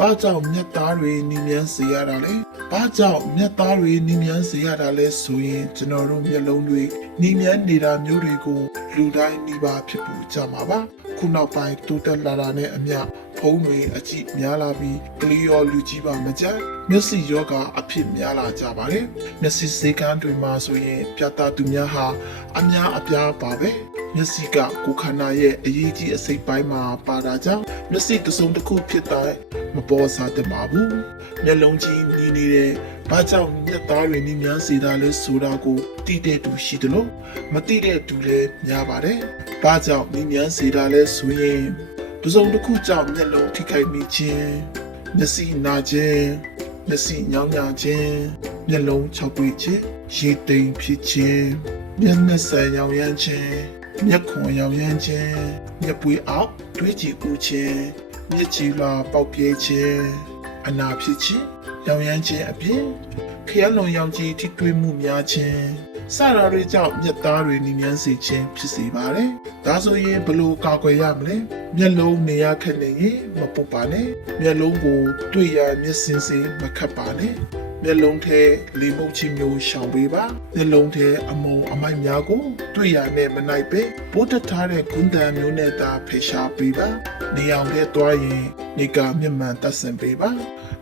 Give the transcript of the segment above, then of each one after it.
ဘာကြောင့်မျက်သားတွေနင်းမြန်းစေရတာလဲဘာကြောင့်မျက်သားတွေနင်းမြန်းစေရတာလဲဆိုရင်ကျွန်တော်တို့မျက်လုံးတွေနင်းမြန်းနေတာမျိုးတွေကိုလူတိုင်းနှိပါဖြစ်ပူကြမှာပါခုနောက်ပိုင်းတိုးတက်လာတာနဲ့အမျှဖုံးတွေအကြည့်များလာပြီးကလေးရောလူကြီးပါမကြမျက်စိယောဂအဖြစ်များလာကြပါတယ်မျက်စိစေကန်းတွေမှာဆိုရင် ပြသသူများဟာအများအပြားပါပဲမျက်စိကကိုယ်ခန္ဓာရဲ့အရေးကြီးအစိတ်ပိုင်းမှာပါတာကြောင့် မျက်စိတစ်စုံတစ်ခုဖြစ်တဲ့မပေါ်စားတတ်ပါဘူးမျက်လုံးကြီးနီးနေတဲ့ဘာကြောင့်မျက်သားတွေနီးများစေတာလဲဆိုတာကိုတိတဲ့သူရှိတယ်လို့မတိတဲ့သူလည်းများပါတယ်ဘာကြောင့်နီးများစေတာလဲဆိုရင်တစ်စုံတစ်ခုကြောင့်မျက်လုံးထိခိုက်မိခြင်းမျက်စိနာခြင်းမျက်စိညောင်းညခြင်းမျက်လုံးချောက်ပွေခြင်းရေတိမ်ဖြစ်ခြင်း မျက်နှာဆန်ရောင်ရမ်းခြင်းမျက်ခွန်ရောင်ရမ်းခြင်းမျက်ပွေအောက်တွေးကြည့်ဦးခြင်းမျက်ကြည်လာပေါက်ပြဲခြင်းအနာဖြစ်ခြင်းရောင်ရမ်းခြင်းအပြင်ခရလွန်ရောင်ကြီးထိတွေ့မှုများခြင်းစတာတွေကြောင့်မျက်သားတွေနီမြန်းစေခြင်းဖြစ်စေပါတယ်။ဒါဆိုရင်ဘယ်လို့ကာကွယ်ရမလဲ။မျက်လုံးနေရခက်နေရင်မပုတ်ပါနဲ့။မျက်လုံးကိုတွေ့ရမျက်စင်စင်မခတ်ပါနဲ့။ မျက်လုံးထဲလေမုတ်ချမျိုးရှောင်ပေးပါမျက်လုံးထဲအမုံအမိုက်များကိုတွေ့ရနဲ့မနိုင်ပဲပိုးတက်ထားတဲ့ဂုံတံမျိုးနဲ့သာဖေရှားပေးပါနေအောင်ထဲသွားရင်နေကမျက်မှန်တက်ဆင်ပေးပါ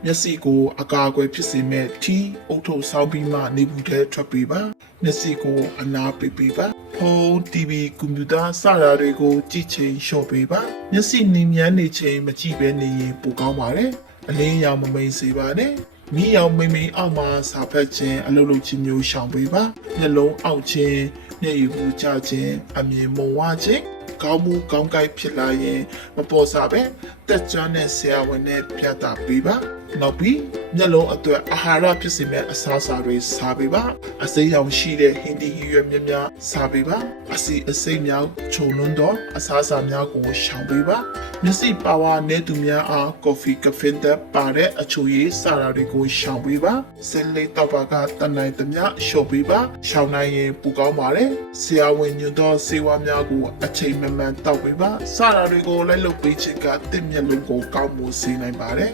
မျက်စိကိုအကာအကွယ်ဖြစ်စေမဲ့ထီအုတ်ထုတ်ဆောင်းပြီးမှနေဘူးထဲထွက်ပေးပါမျက်စိကိုအနာပေးပေးပါဖုန်း TV ကွန်ပျူတာစတာတွေကိုကြည့်ချိန်လျှော့ပေးပါမျက်စိနေမြန်းနေချိန်မကြည့်ဘဲနေရင်ပိုကောင်းပါတယ်အလင်းရောင်မမိန်စေပါနဲ့ မိအောင်မိမိအောက်မှာစာဖတ်ခြင်းအလုပ်လုပ်ခြင်းမျိုးရှောင်ပေးပါမျက်လုံးအောက်ခြင်းမျက်ရည်ဟူကျခြင်းအမြင်မုံဝါခြင်းကောင်းမှုကောင်းကိုက်ဖြစ်လာရင်မပေါ်စားပဲတက်ကြွတဲ့ဆရာဝန်နဲ့ပြသပေးပါနောက်ပြီး မျက်လုံးအတွက်အာဟာရဖြစ်စေမဲ့အစားအစာတွေစားပေးပါအစိမ်းရောင်ရှိတဲ့ဟင်းဒီရွက်များများစားပေးပါအစီအစိမ်းများခြုံလွန်းတော့အစားအစာများကိုရှောင်ပေးပါမျက်စိပါဝါနဲ့သူများအားကော်ဖီကဖင်တက်ပါတဲ့အချိုရည်စားတာတွေကိုရှောင်ပေးပါစင်လေးတော့ပါကတနိုင်သမျှရှော့ပေးပါရှောင်နိုင်ရင်ပူကောင်းပါတယ်ဆရာဝန်ညွှန်သောဆေးဝါးများကိုအချိန်မှန်မှန်တောက်ပေးပါစားတာတွေကိုလိုက်လုပ်ပေးချက်ကတင့်မျက်လုံးကိုကောင်းမှုစေနိုင်ပါတယ်